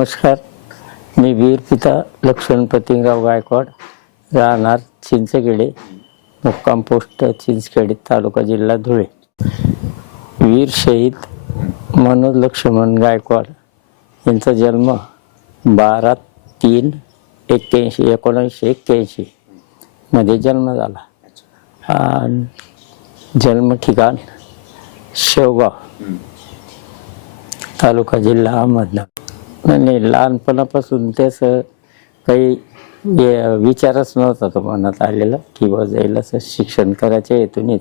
नमस्कार. मी वीर पिता लक्ष्मण प्रतिंगराव गायकवाड राहणार चिंचखेडे मुक्काम पोस्ट चिंचखेडे तालुका जिल्हा धुळे. वीर शहीद मनोज लक्ष्मण गायकवाड यांचा जन्म बारा तीन एक्क्याऐंशी एकोणीसशे एक्क्याऐंशी मध्ये जन्म झाला. जन्म ठिकाण शेवगाव तालुका जिल्हा अहमदनगर. नाही, नाही लहानपणापासून त्याचं काही विचारच नव्हता तो मनात आलेला की जाईल असं शिक्षण करायच्या हेतूनच.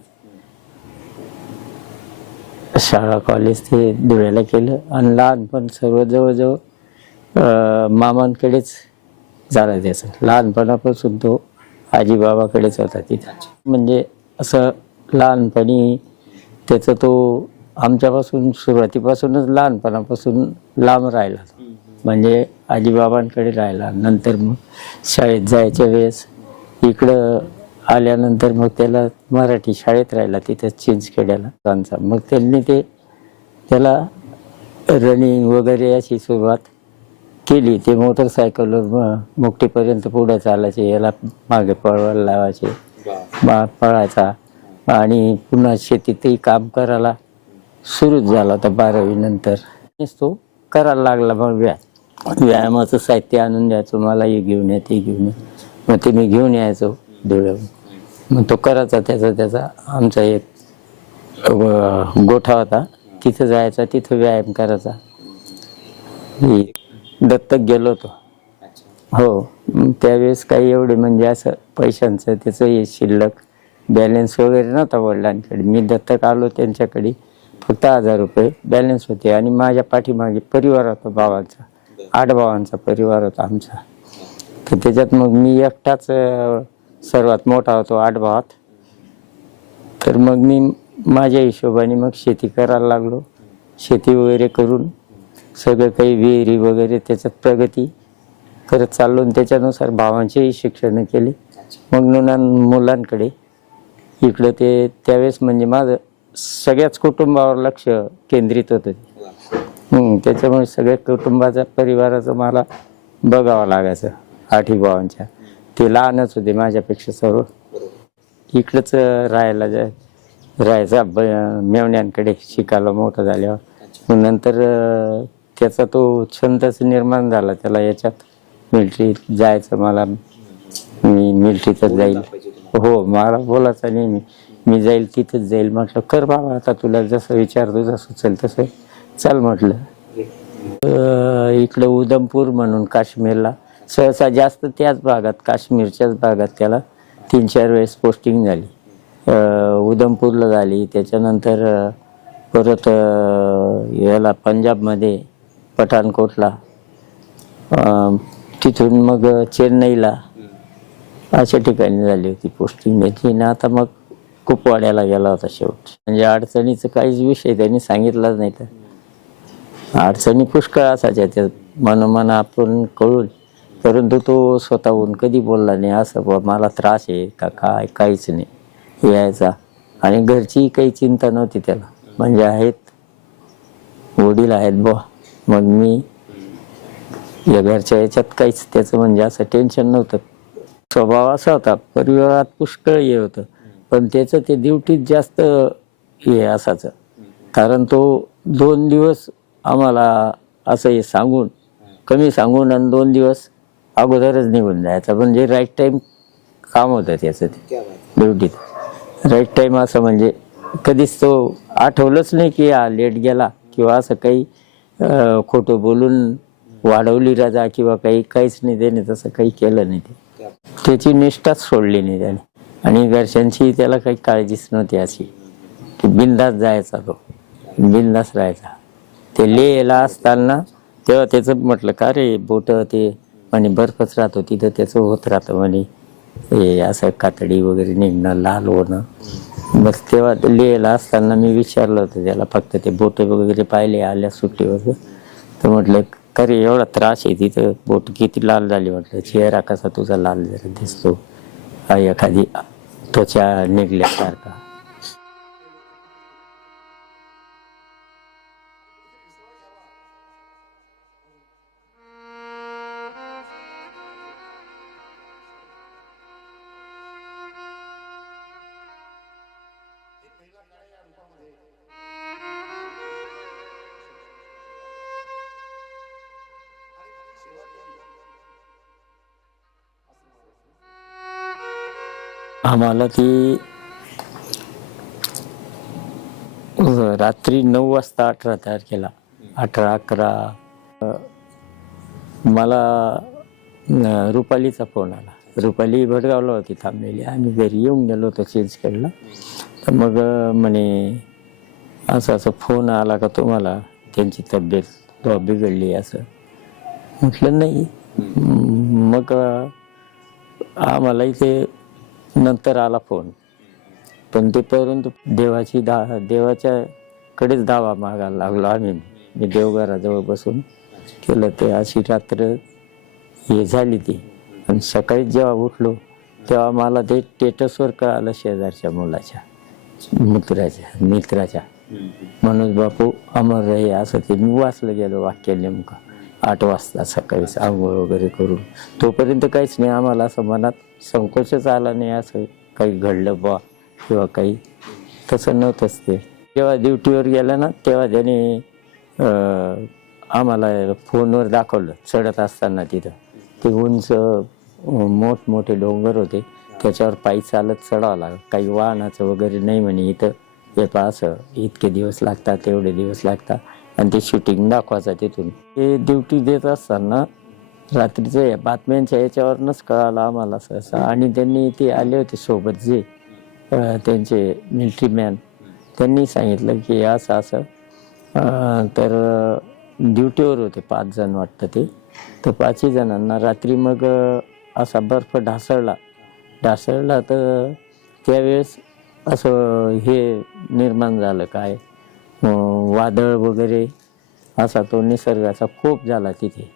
शाळा कॉलेज ते धुळ्याला केलं आणि लहानपण सर्व जवळजवळ मामांकडेच झालं त्याचं. लहानपणापासून तो आजीबाबाकडेच होता तिथं. म्हणजे असं लहानपणी त्याचा तो आमच्यापासून सुरुवातीपासूनच लहानपणापासून लांब राहिला तो. म्हणजे आजीबाबांकडे राहिला नंतर मग शाळेत जायच्या वेळेस इकडं आल्यानंतर मग त्याला मराठी शाळेत राहिला तिथं चिंचखेड्याला त्यांचा मग त्यांनी ते त्याला रनिंग वगैरे अशी सुरुवात केली. ते मोटरसायकलवर म- मुक्तीपर्यंत पुढे चालायचे याला मागे पळवायला लावायचे बा पळायचा. आणि पुन्हा शेतीतही काम करायला सुरूच झाला होता बारावी नंतर. तो करायला लागला मग व्यायाम व्यायामाचं साहित्य आणून द्यायचो मला हे घेऊन या ते घेऊन या. मग ते मी घेऊन यायचो धुळ्यावर मग तो करायचा त्याचा त्याचा आमचा एक गोठा होता. तिथं जायचा तिथं व्यायाम करायचा. दत्तक गेलो होतो. हो त्यावेळेस काही एवढे म्हणजे असं पैशांचं त्याचं हे शिल्लक बॅलन्स वगैरे नव्हता वडिलांकडे. मी दत्तक आलो त्यांच्याकडे. फक्त हजार रुपये बॅलन्स होते. आणि माझ्या पाठीमागे परिवार होता भावांचा आठ भावांचा परिवार होता आमचा. तर त्याच्यात मग मी एकटाच सर्वात मोठा होतो आठ भावात. तर मग मी माझ्या हिशोबाने मग शेती करायला लागलो. शेती वगैरे करून सगळं काही विहिरी वगैरे त्याच्यात प्रगती करत चाललो आणि त्याच्यानुसार भावांचेही शिक्षण केले. मग नुना मुलांकडे इकडं ते त्यावेळेस म्हणजे माझं सगळ्याच कुटुंबावर लक्ष केंद्रित होतं त्याच्यामुळे सगळ्या कुटुंबाचा परिवाराचं मला बघावं लागायचं आठी भावांच्या ते लहानच होते माझ्यापेक्षा सर्व. इकडंच राहायला जाय राहायचा ब मेवण्यांकडे शिकायला मोठं झाल्यावर. नंतर त्याचा तो छंदच निर्माण झाला त्याला याच्यात मिलिटरीत जायचं मला मी मिलिटरीतच जाईल. हो मला बोलायचं नेहमी मी जाईल तिथंच जाईल. म्हटलं कर बाबा आता तुला जसं विचारतो जसं चल तसं. चल म्हटलं. इकडं उधमपूर म्हणून काश्मीरला. सहसा जास्त त्याच भागात काश्मीरच्याच भागात त्याला तीन चार वेळेस पोस्टिंग झाली. उधमपूरला झाली. त्याच्यानंतर परत याला पंजाबमध्ये पठाणकोटला तिथून मग चेन्नईला अशा ठिकाणी झाली होती पोस्टिंग त्याची आणि आता मग कुपवाड्याला गेला होता शेवट. म्हणजे अडचणीचं काहीच विषय त्यांनी सांगितलाच नाही तर. अडचणी पुष्कळ असायच्या त्या. मनोमन आपण कळून परंतु तो स्वतःहून कधी बोलला नाही असं बुवा मला त्रास आहे का काय काहीच नाही. यायचा. आणि घरची काही चिंता नव्हती त्याला. म्हणजे आहेत वडील आहेत बुवा. मग मी या घरच्या याच्यात काहीच त्याचं म्हणजे असं टेन्शन नव्हतं. स्वभाव असा होता परिवारात पुष्कळ हे होतं. पण त्याचं ते ड्युटीत जास्त हे असायचं. कारण तो दोन दिवस आम्हाला असं हे सांगून कमी सांगून आणि दोन दिवस अगोदरच निघून जायचा. म्हणजे राईट टाईम काम होतं त्याचं ते ड्युटीत. राईट टाईम असं म्हणजे कधीच तो आठवलंच नाही की हा लेट गेला किंवा असं काही खोटं बोलून वाढवली रजा किंवा काही काहीच नाही त्याने तसं काही केलं नाही ते. त्याची निष्ठाच सोडली नाही त्याने. आणि घरच्यांची त्याला काही काळजीच नव्हती अशी की बिंदास जायचा तो. बिंदास राहायचा. ते लेला असताना तेव्हा त्याचं म्हटलं का रे बोट ते म्हणे बर्फच राहतो तिथं त्याचं होत राहतं म्हणे. हे असं कातडी वगैरे निघणं लाल होणं. मग तेव्हा ते असताना मी विचारलं होतं त्याला फक्त ते बोट वगैरे पाहिले आल्या सुट्टीवर? तर म्हटलं का रे एवढा त्रास आहे तिथं बोट किती लाल झाली? म्हटलं चेहरा कसा तुझा लाल जरा दिसतो एखादी त्वचा निघल्यासारखा. आम्हाला ती रात्री नऊ वाजता अठरा तारखेला अठरा अकरा. मला रुपालीचा फोन आला. रुपाली भडगावला होती थांबलेली. आम्ही घरी येऊन गेलो होतो चेंजखेडला तर मग म्हणे असं असं फोन आला का तुम्हाला? त्यांची तब्येत बिघडली असं. म्हटलं नाही. मग आम्हाला इथे नंतर आला फोन. पण ते परंतु देवाची दा देवाच्या कडेच दावा मागायला लागलो आम्ही. मी देवघराजवळ बसून केलं ते. अशी रात्र हे झाली ती. आणि सकाळी जेव्हा उठलो तेव्हा मला ते स्टेटसवर कळालं शेजारच्या मुलाच्या मित्राच्या मित्राच्या. मनोज बापू अमर रे असं ते. मी वाचलं गेलो वाक्य नेमकं. आठ वाजता सकाळी आंघोळ वगैरे करून. तोपर्यंत काहीच नाही आम्हाला असं मनात संकोचच आला नाही असं काही घडलं बा किंवा काही. तसं नव्हतंच ते. जेव्हा ड्युटीवर गेला ना तेव्हा त्याने आम्हाला फोनवर दाखवलं चढत असताना तिथं. ते उंच मोठमोठे डोंगर होते. त्याच्यावर पायी चालत चढावं लागलं. काही वाहनाचं वगैरे नाही म्हणे इथं. हे पहा असं इतके दिवस लागतात तेवढे दिवस लागतात. आणि ते शूटिंग दाखवायचं तिथून. ते ड्युटी देत असताना रात्रीचं या बातम्यांच्या याच्यावरनंच कळालं आम्हाला सहसा. आणि त्यांनी ते आले होते सोबत जे त्यांचे मिल्ट्री मॅन त्यांनी सांगितलं की असं असं तर ड्युटीवर होते पाच जण वाटतं ते. तर पाचही जणांना रात्री मग असा बर्फ ढासळला. ढासळला तर त्यावेळेस असं हे निर्माण झालं काय? वादळ वगैरे असा तो निसर्गाचा खूप झाला तिथे.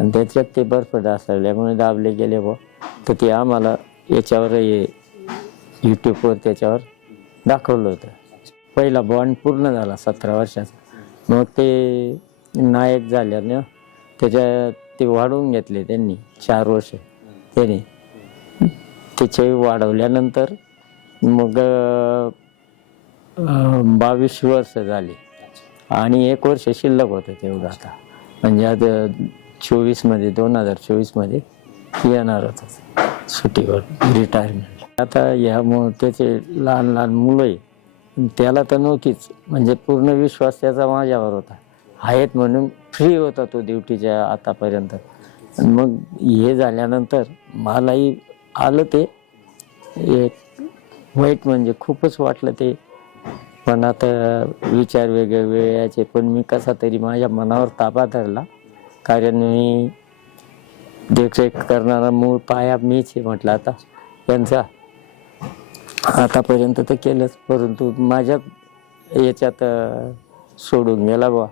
आणि त्याच्यात ते बर्फ ढासळल्यामुळे दाबले गेले व तर ते आम्हाला याच्यावर हे यूट्यूबवर त्याच्यावर दाखवलं होतं. पहिला बॉन्ड पूर्ण झाला सतरा वर्षाचा. मग ते नायक झाल्यानं त्याच्या ते वाढवून घेतले त्यांनी चार वर्ष त्याने. त्याचे वाढवल्यानंतर मग बावीस वर्ष झाली. आणि एक वर्ष शिल्लक होतं तेवढं आता. म्हणजे आता चोवीसमध्ये दोन हजार चोवीसमध्ये येणार होतं सुट्टीवर रिटायरमेंट आता ह्या त्याचे लहान लहान मुलं आहे त्याला तर नव्हतीच म्हणजे पूर्ण विश्वास त्याचा माझ्यावर होता. आहेत म्हणून फ्री होता तो ड्युटीच्या आतापर्यंत. मग हे झाल्यानंतर मलाही आलं ते. एक वाईट म्हणजे खूपच वाटलं ते. पण आता विचार वेगळे वेगळे यायचे. पण मी कसा तरी माझ्या मनावर ताबा धरला. कारण मी देखरेख करणारा मूळ पाया मीच आहे म्हटलं आता. त्यांचा आतापर्यंत तर केलंच. परंतु माझ्या याच्यात सोडून गेला बा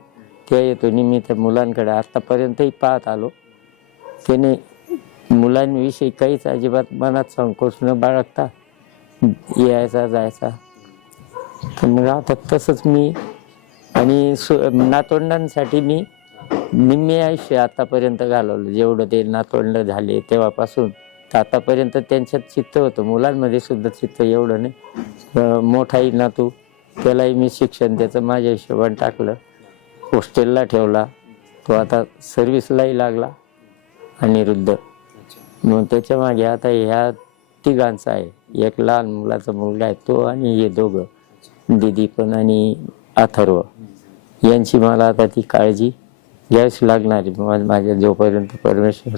त्या येतो मी त्या मुलांकडे आतापर्यंतही पाहत आलो. त्याने मुलांविषयी काहीच अजिबात मनात संकोच न बाळगता यायचा जायचा. तर मग आता तसंच मी आणि सु नातवंडांसाठी मी निम्मे आयुष्य आतापर्यंत घालवलं. जेवढं ते नातवंड झाले तेव्हापासून. तर आतापर्यंत त्यांच्यात चित्त होतं. मुलांमध्ये सुद्धा चित्त एवढं नाही. मोठाही नातू त्यालाही मी शिक्षण त्याचं माझ्या हिशोबाने टाकलं. हॉस्टेलला ठेवला. तो आता सर्व्हिसलाही लागला अनिरुद्ध. मग त्याच्यामागे आता ह्या तिघांचा आहे. एक लहान मुलाचा मुलगा आहे तो आणि हे दोघं. दिदी पण आणि अथर्व यांची मला आता ती काळजी घ्यावीच लागणार माझ्या जोपर्यंत परमेश्वर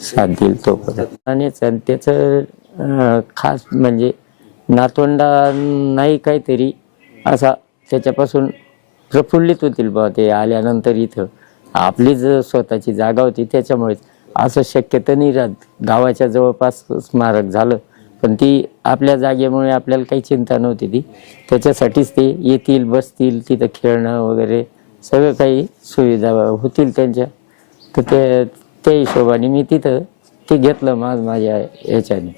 साथ देईल तोपर्यंत. आणि आणि त्याचं खास म्हणजे नातवंडा नाही काहीतरी असा त्याच्यापासून प्रफुल्लित होतील बा ते आल्यानंतर इथं. आपली जर स्वतःची जागा होती त्याच्यामुळेच. असं शक्यता नाही राहत. गावाच्या जवळपास स्मारक झालं. पण ती आपल्या जागेमुळे आपल्याला काही चिंता नव्हती ती. त्याच्यासाठीच ते येतील बसतील तिथं खेळणं वगैरे सगळं काही सुविधा होतील त्यांच्या. तर ते त्या हिशोबाने मी तिथं ते घेतलं माझ माझ्या याच्याने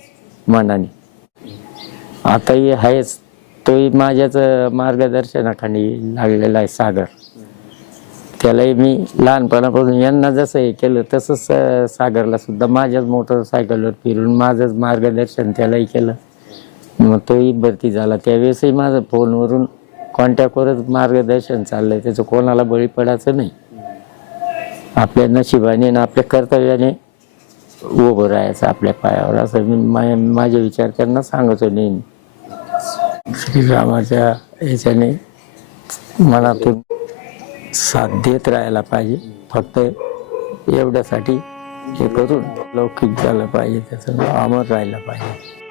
मनाने. आताही आहेच. तोही माझ्याच मार्गदर्शनाखाली लागलेला आहे सागर. त्यालाही मी लहानपणापासून यांना जसं हे केलं तसंच सागरला सुद्धा माझ्याच मोटरसायकलवर फिरून माझंच मार्गदर्शन त्यालाही केलं. मग तोही भरती झाला. त्यावेळेसही माझं फोनवरून कॉन्टॅक्टवरच मार्गदर्शन चाललंय. त्याचं कोणाला बळी पडायचं नाही. आपल्या नशिबाने आणि आपल्या कर्तव्याने उभं राहायचं आपल्या पायावर. असं मी मा- माझे विचार त्यांना सांगतो नेहमी. श्रीरामाच्या ह्याच्याने मनातून साथ देत राहायला पाहिजे. फक्त एवढ्यासाठी हे करून लौकिक झालं पाहिजे. त्याचं अमर राहिलं पाहिजे.